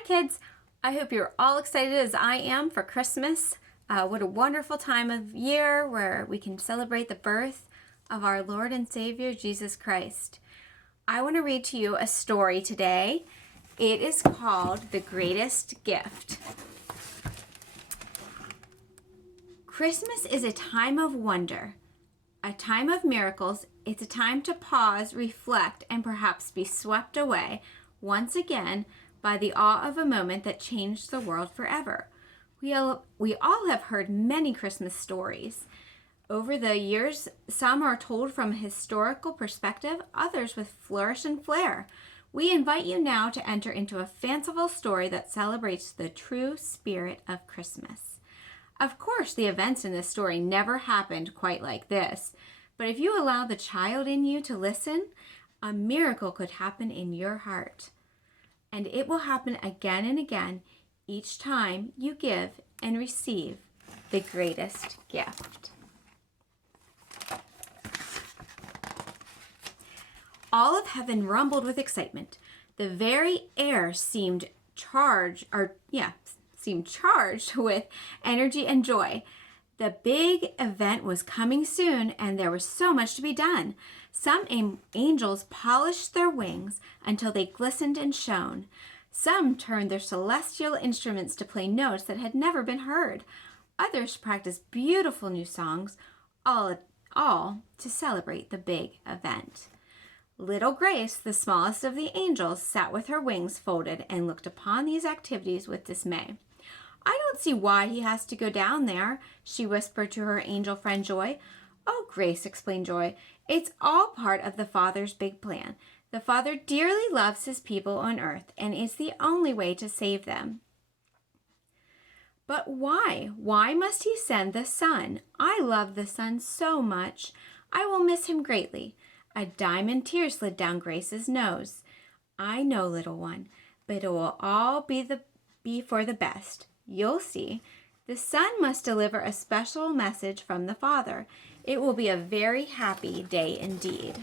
Hi kids, I hope you're all excited as I am for Christmas. What a wonderful time of year where we can celebrate the birth of our Lord and Savior Jesus Christ. I want to read to you a story today. It is called The Greatest Gift. Christmas is a time of wonder, a time of miracles. It's a time to pause, reflect, and perhaps be swept away once again by the awe of a moment that changed the world forever. We all have heard many Christmas stories. Over the years, some are told from a historical perspective, others with flourish and flair. We invite you now to enter into a fanciful story that celebrates the true spirit of Christmas. Of course, the events in this story never happened quite like this, but if you allow the child in you to listen, a miracle could happen in your heart. And it will happen again and again each time you give and receive the greatest gift. All of heaven rumbled with excitement. The very air seemed charged with energy and joy. The big event was coming soon, and there was so much to be done. Some angels polished their wings until they glistened and shone. Some turned their celestial instruments to play notes that had never been heard. Others practiced beautiful new songs, all to celebrate the big event. Little Grace, the smallest of the angels, sat with her wings folded and looked upon these activities with dismay. "I don't see why he has to go down there," she whispered to her angel friend Joy. "Oh, Grace," explained Joy, "it's all part of the Father's big plan. The Father dearly loves his people on earth, and it's the only way to save them." "But why? Why must he send the Son? I love the Son so much. I will miss him greatly." A diamond tear slid down Grace's nose. "I know, little one, but it will all be for the best. You'll see. The Son must deliver a special message from the Father. It will be a very happy day indeed."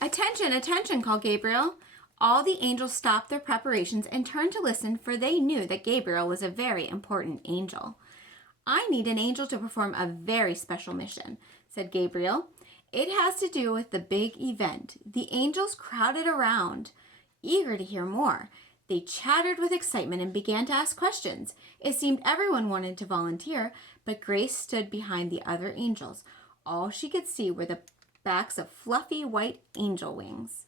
"Attention, attention," called Gabriel. All the angels stopped their preparations and turned to listen, for they knew that Gabriel was a very important angel. "I need an angel to perform a very special mission," said Gabriel. "It has to do with the big event." The angels crowded around, eager to hear more. They chattered with excitement and began to ask questions. It seemed everyone wanted to volunteer, but Grace stood behind the other angels. All she could see were the backs of fluffy white angel wings.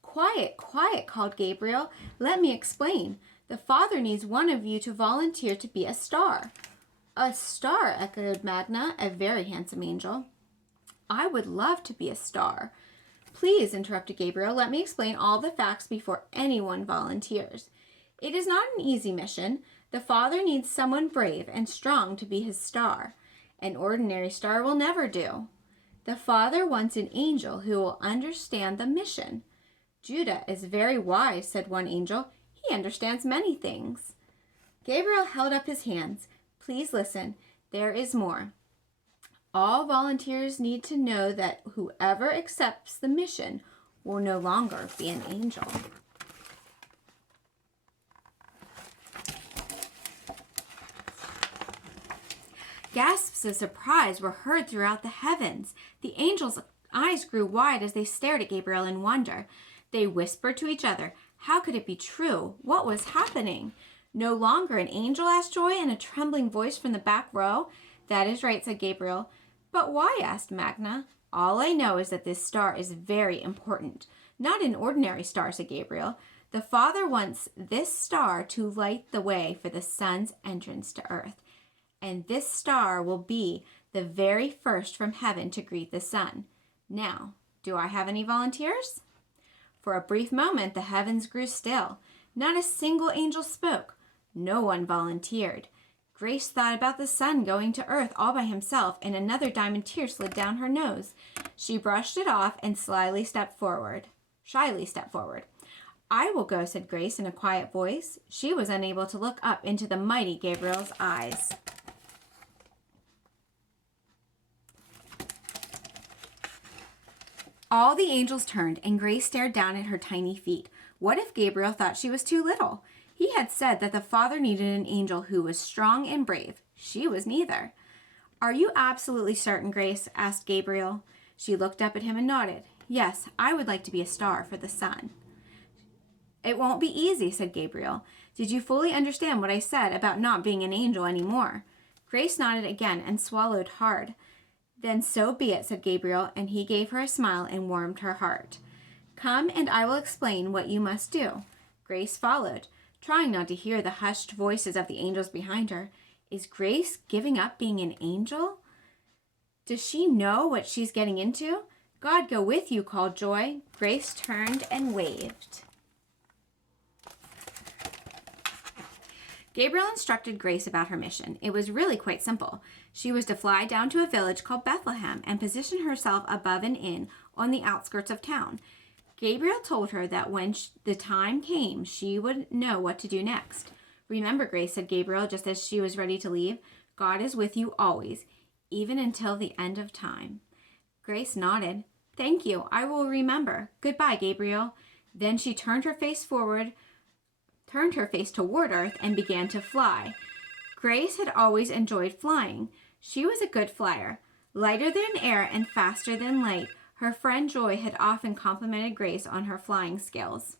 "Quiet, quiet," called Gabriel. "Let me explain. The Father needs one of you to volunteer to be a star." "A star," echoed Magna, a very handsome angel. "I would love to be a star." "Please," interrupted Gabriel, "let me explain all the facts before anyone volunteers. It is not an easy mission. The Father needs someone brave and strong to be his star. An ordinary star will never do. The Father wants an angel who will understand the mission." "Judah is very wise," said one angel. "He understands many things." Gabriel held up his hands. "Please listen. There is more. All volunteers need to know that whoever accepts the mission will no longer be an angel." Gasps of surprise were heard throughout the heavens. The angels' eyes grew wide as they stared at Gabriel in wonder. They whispered to each other. How could it be true? What was happening? "No longer an angel?" asked Joy in a trembling voice from the back row. "That is right," said Gabriel. "But why?" asked Magna. "All I know is that this star is very important." "Not an ordinary star," said Gabriel. "The Father wants this star to light the way for the Son's entrance to earth. And this star will be the very first from heaven to greet the Son. Now, do I have any volunteers?" For a brief moment, the heavens grew still. Not a single angel spoke. No one volunteered. Grace thought about the Son going to earth all by himself, and another diamond tear slid down her nose. She brushed it off and shyly stepped forward. "I will go," said Grace in a quiet voice. She was unable to look up into the mighty Gabriel's eyes. All the angels turned, and Grace stared down at her tiny feet. What if Gabriel thought she was too little? He had said that the Father needed an angel who was strong and brave. She was neither. Are you absolutely certain, Grace? Asked Gabriel. She looked up at him and nodded. Yes, I would like to be a star for the sun. It won't be easy, said Gabriel. Did you fully understand what I said about not being an angel anymore? Grace nodded again and swallowed hard. Then so be it, said Gabriel, and he gave her a smile and warmed her heart. Come, and I will explain what you must do. Grace followed, trying not to hear the hushed voices of the angels behind her. Is Grace giving up being an angel? Does she know what she's getting into? God go with you, called Joy. Grace turned and waved. Gabriel instructed Grace about her mission. It was really quite simple. She was to fly down to a village called Bethlehem and position herself above an inn on the outskirts of town. Gabriel told her that when the time came, she would know what to do next. Remember, Grace, said Gabriel just as she was ready to leave, God is with you always, even until the end of time. Grace nodded. Thank you. I will remember. Goodbye, Gabriel. Then she turned her face toward Earth and began to fly. Grace had always enjoyed flying. She was a good flyer. Lighter than air and faster than light, her friend Joy had often complimented Grace on her flying skills.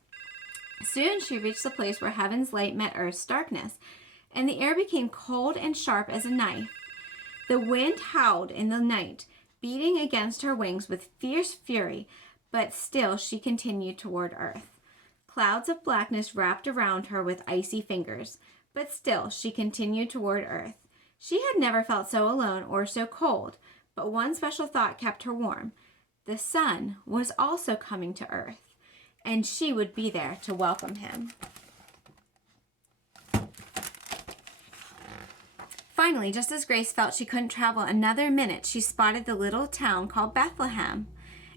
Soon she reached the place where heaven's light met earth's darkness, and the air became cold and sharp as a knife. The wind howled in the night, beating against her wings with fierce fury, but still she continued toward Earth. Clouds of blackness wrapped around her with icy fingers, but still she continued toward Earth. She had never felt so alone or so cold, but one special thought kept her warm. The sun was also coming to Earth, and she would be there to welcome him. Finally, just as Grace felt she couldn't travel another minute, she spotted the little town called Bethlehem.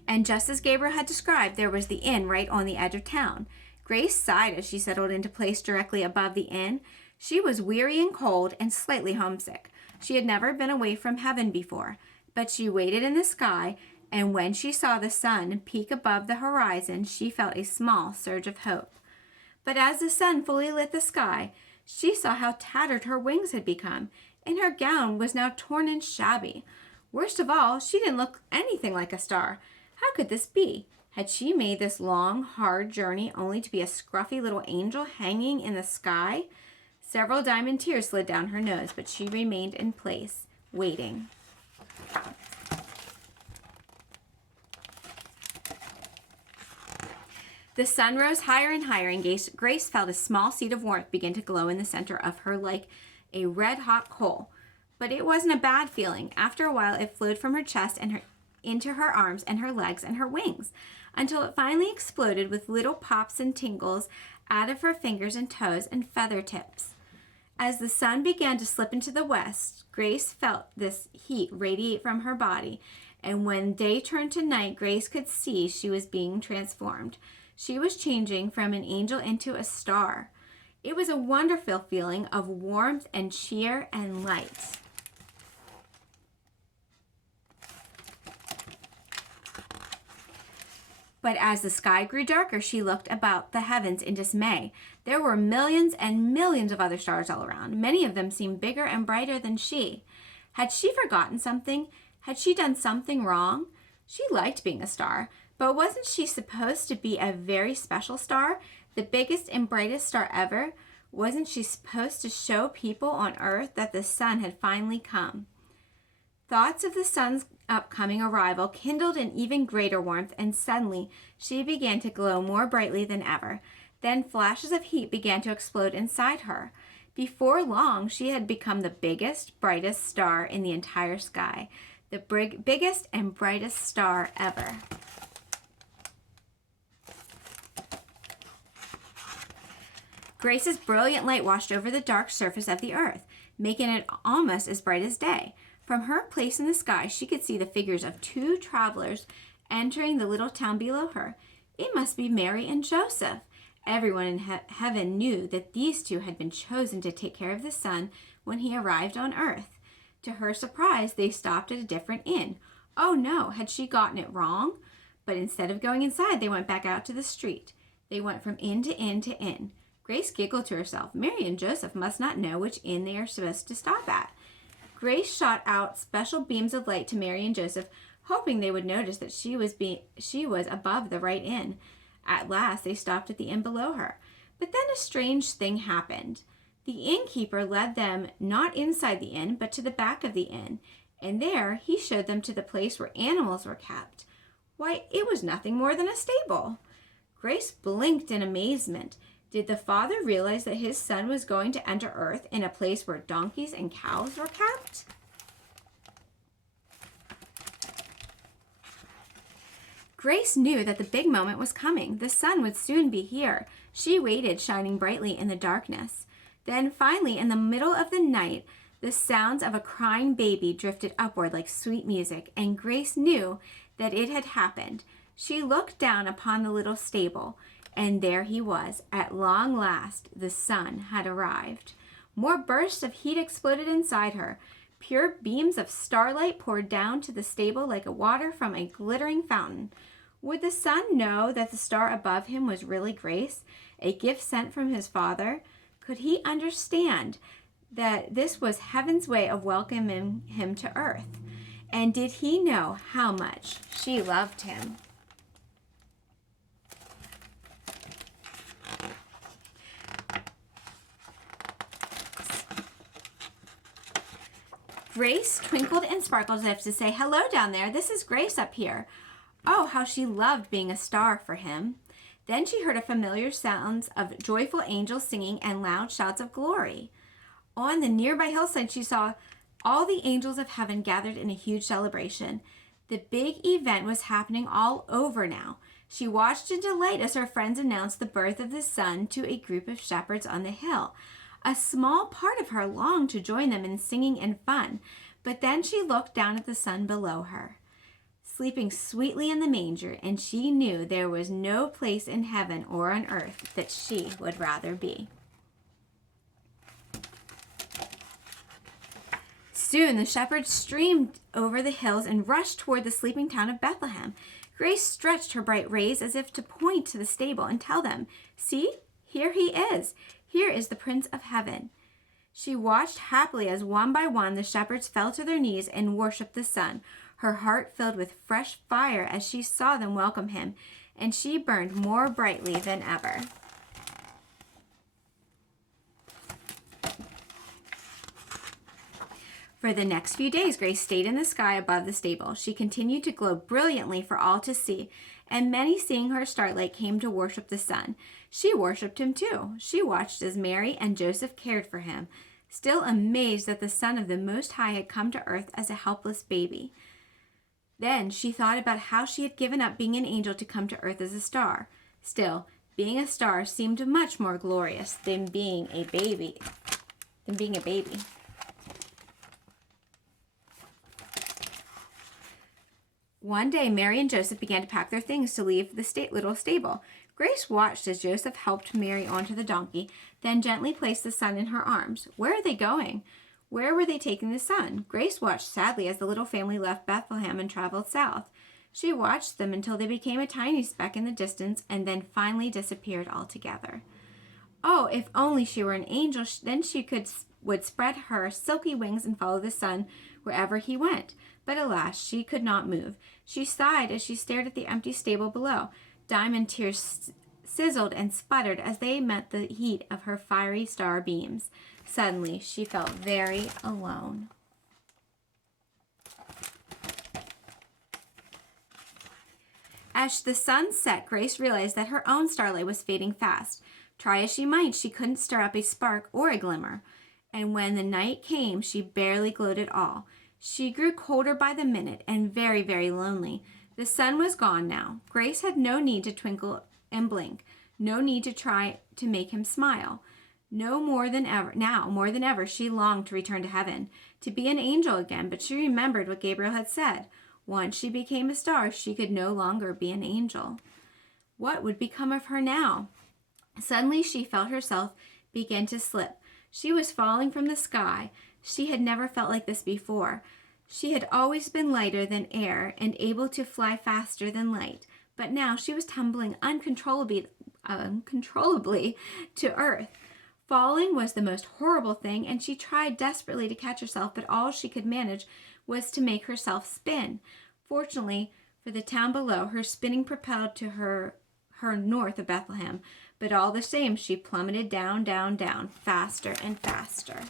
And just as Gabriel had described, there was the inn right on the edge of town. Grace sighed as she settled into place directly above the inn. She was weary and cold and slightly homesick. She had never been away from heaven before, but she waited in the sky, and when she saw the sun peak above the horizon, she felt a small surge of hope. But as the sun fully lit the sky, she saw how tattered her wings had become, and her gown was now torn and shabby. Worst of all, she didn't look anything like a star. How could this be? Had she made this long, hard journey only to be a scruffy little angel hanging in the sky? Several diamond tears slid down her nose, but she remained in place, waiting. The sun rose higher and higher, and Grace felt a small seed of warmth begin to glow in the center of her like a red-hot coal. But it wasn't a bad feeling. After a while, it flowed from her chest and into her arms and her legs and her wings, until it finally exploded with little pops and tingles out of her fingers and toes and feather tips. As the sun began to slip into the west, Grace felt this heat radiate from her body, and when day turned to night, Grace could see she was being transformed. She was changing from an angel into a star. It was a wonderful feeling of warmth and cheer and light. But as the sky grew darker, she looked about the heavens in dismay. There were millions and millions of other stars all around. Many of them seemed bigger and brighter than she. Had she forgotten something? Had she done something wrong? She liked being a star, but wasn't she supposed to be a very special star? The biggest and brightest star ever? Wasn't she supposed to show people on Earth that the sun had finally come? Thoughts of the sun's upcoming arrival kindled an even greater warmth, and suddenly she began to glow more brightly than ever. Then flashes of heat began to explode inside her. Before long, she had become the biggest, brightest star in the entire sky. The biggest and brightest star ever. Grace's brilliant light washed over the dark surface of the earth, making it almost as bright as day. From her place in the sky, she could see the figures of two travelers entering the little town below her. It must be Mary and Joseph. Everyone in heaven knew that these two had been chosen to take care of the son when he arrived on earth. To her surprise, they stopped at a different inn. Oh no, had she gotten it wrong? But instead of going inside, they went back out to the street. They went from inn to inn to inn. Grace giggled to herself. Mary and Joseph must not know which inn they are supposed to stop at. Grace shot out special beams of light to Mary and Joseph, hoping they would notice that she was above the right inn. At last, they stopped at the inn below her. But then a strange thing happened. The innkeeper led them not inside the inn, but to the back of the inn, and there he showed them to the place where animals were kept. Why, it was nothing more than a stable. Grace blinked in amazement. Did the father realize that his son was going to enter Earth in a place where donkeys and cows were kept? Grace knew that the big moment was coming. The sun would soon be here. She waited, shining brightly in the darkness. Then finally, in the middle of the night, the sounds of a crying baby drifted upward like sweet music, and Grace knew that it had happened. She looked down upon the little stable, and there he was. At long last, the sun had arrived. More bursts of heat exploded inside her. Pure beams of starlight poured down to the stable like water from a glittering fountain. Would the sun know that the star above him was really Grace, a gift sent from his father? Could he understand that this was heaven's way of welcoming him to earth? And did he know how much she loved him? Grace twinkled and sparkled as if to say, "Hello down there, this is Grace up here." Oh, how she loved being a star for him. Then she heard a familiar sounds of joyful angels singing and loud shouts of glory. On the nearby hillside, she saw all the angels of heaven gathered in a huge celebration. The big event was happening all over now. She watched in delight as her friends announced the birth of the son to a group of shepherds on the hill. A small part of her longed to join them in singing and fun, but then she looked down at the son below her, sleeping sweetly in the manger, and she knew there was no place in heaven or on earth that she would rather be. Soon the shepherds streamed over the hills and rushed toward the sleeping town of Bethlehem. Grace stretched her bright rays as if to point to the stable and tell them, "See, here he is. Here is the Prince of Heaven." She watched happily as one by one the shepherds fell to their knees and worshipped the Son. Her heart filled with fresh fire as she saw them welcome him, and she burned more brightly than ever. For the next few days, Grace stayed in the sky above the stable. She continued to glow brilliantly for all to see, and many, seeing her starlight, came to worship the sun. She worshipped him too. She watched as Mary and Joseph cared for him, still amazed that the Son of the Most High had come to earth as a helpless baby. Then she thought about how she had given up being an angel to come to earth as a star. Still, being a star seemed much more glorious than being a baby. One day, Mary and Joseph began to pack their things to leave the little stable. Grace watched as Joseph helped Mary onto the donkey, then gently placed the son in her arms. Where are they going? Where were they taking the son? Grace watched sadly as the little family left Bethlehem and traveled south. She watched them until they became a tiny speck in the distance and then finally disappeared altogether. Oh, if only she were an angel, then she would spread her silky wings and follow the sun wherever he went. But alas, she could not move. She sighed as she stared at the empty stable below. Diamond tears sizzled and sputtered as they met the heat of her fiery star beams. Suddenly, she felt very alone. As the sun set, Grace realized that her own starlight was fading fast. Try as she might, she couldn't stir up a spark or a glimmer. And when the night came, she barely glowed at all. She grew colder by the minute and very, very lonely. The sun was gone now. Grace had no need to twinkle and blink, no need to try to make him smile. More than ever, she longed to return to heaven, to be an angel again, but she remembered what Gabriel had said. Once she became a star, she could no longer be an angel. What would become of her now? Suddenly, she felt herself begin to slip. She was falling from the sky. She had never felt like this before. She had always been lighter than air and able to fly faster than light, but now she was tumbling uncontrollably to earth. Falling was the most horrible thing, and she tried desperately to catch herself, but all she could manage was to make herself spin. Fortunately for the town below, her spinning propelled to her north of Bethlehem, but all the same she plummeted down, down, down, faster and faster.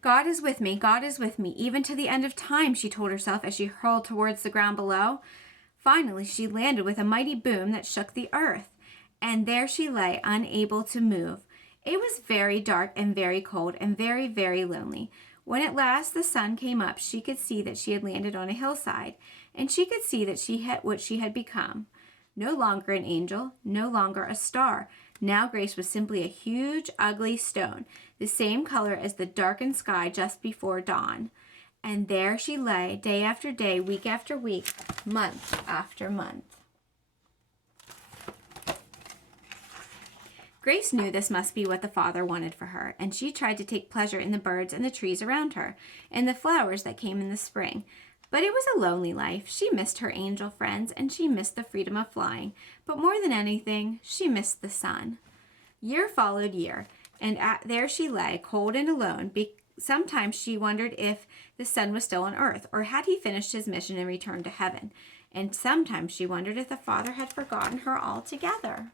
God is with me, God is with me, even to the end of time, she told herself as she hurled towards the ground below. Finally, she landed with a mighty boom that shook the earth, and there she lay, unable to move. It was very dark and very cold and very, very lonely. When at last the sun came up, she could see that she had landed on a hillside, and she could see that she had what she had become. No longer an angel, no longer a star. Now Grace was simply a huge, ugly stone, the same color as the darkened sky just before dawn. And there she lay, day after day, week after week, month after month. Grace knew this must be what the Father wanted for her, and she tried to take pleasure in the birds and the trees around her, and the flowers that came in the spring. But it was a lonely life. She missed her angel friends, and she missed the freedom of flying. But more than anything, she missed the sun. Year followed year, and there she lay, cold and alone. Sometimes she wondered if the sun was still on earth, or had he finished his mission and returned to heaven. And sometimes she wondered if the Father had forgotten her altogether.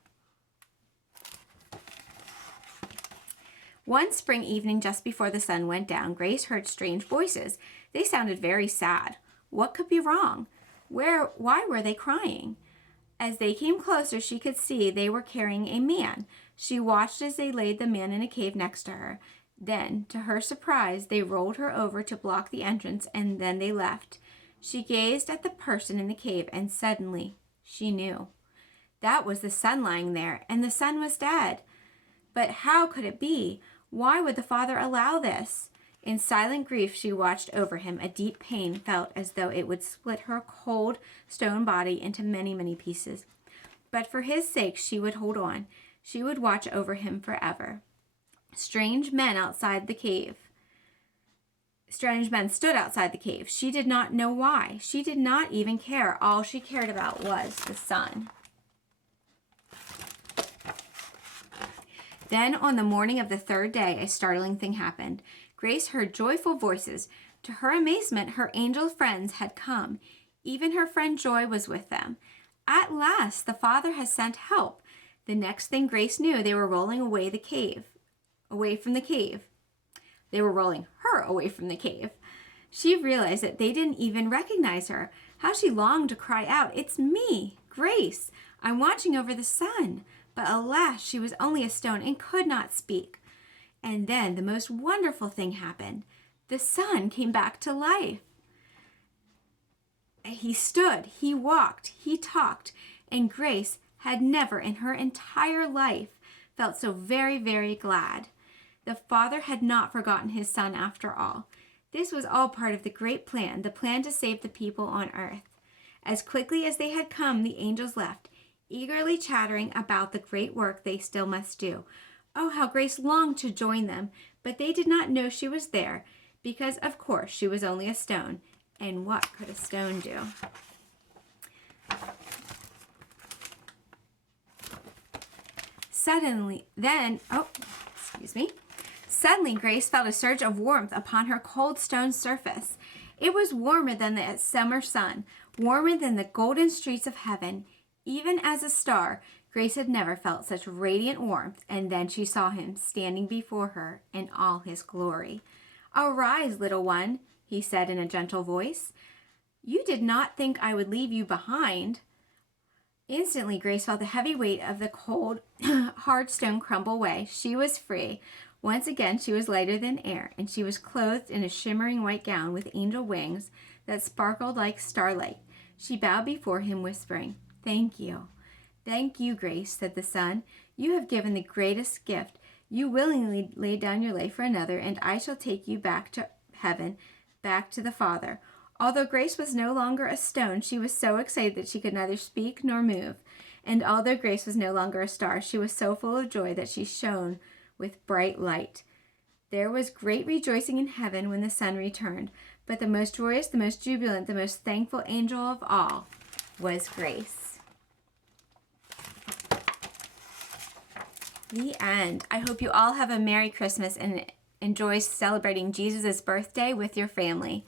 One spring evening just before the sun went down, Grace heard strange voices. They sounded very sad. What could be wrong? Why were they crying? As they came closer, she could see they were carrying a man. She watched as they laid the man in a cave next to her. Then, to her surprise, they rolled her over to block the entrance, and then they left. She gazed at the person in the cave, and suddenly she knew. That was the sun lying there, and the sun was dead. But how could it be? Why would the Father allow this? In silent grief, she watched over him. A deep pain felt as though it would split her cold stone body into many, many pieces. But for his sake, she would hold on. She would watch over him forever. Strange men stood outside the cave. She did not know why. She did not even care. All she cared about was the sun. Then, on the morning of the third day, a startling thing happened. Grace heard joyful voices. To her amazement, her angel friends had come. Even her friend Joy was with them. At last, the Father has sent help. The next thing Grace knew, they were rolling away from the cave. They were rolling her away from the cave. She realized that they didn't even recognize her. How she longed to cry out, "It's me, Grace. I'm watching over the sun." But alas, she was only a stone and could not speak. And then the most wonderful thing happened. The sun came back to life. He stood, he walked, he talked, and Grace had never in her entire life felt so very, very glad. The Father had not forgotten his Son after all. This was all part of the great plan, the plan to save the people on earth. As quickly as they had come, the angels left, eagerly chattering about the great work they still must do. Oh, how Grace longed to join them, but they did not know she was there, because of course she was only a stone. And what could a stone do? Suddenly, Grace felt a surge of warmth upon her cold stone surface. It was warmer than the summer sun, warmer than the golden streets of heaven. Even as a star, Grace had never felt such radiant warmth, and then she saw him standing before her in all his glory. "Arise, little one," he said in a gentle voice. "You did not think I would leave you behind." Instantly, Grace felt the heavy weight of the cold, hard stone crumble away. She was free. Once again, she was lighter than air, and she was clothed in a shimmering white gown with angel wings that sparkled like starlight. She bowed before him, whispering, "Thank you. Thank you, Grace," said the sun. "You have given the greatest gift. You willingly laid down your life for another, and I shall take you back to heaven, back to the Father." Although Grace was no longer a stone, she was so excited that she could neither speak nor move. And although Grace was no longer a star, she was so full of joy that she shone with bright light. There was great rejoicing in heaven when the Son returned, but the most joyous, the most jubilant, the most thankful angel of all was Grace. The end. I hope you all have a Merry Christmas and enjoy celebrating Jesus' birthday with your family.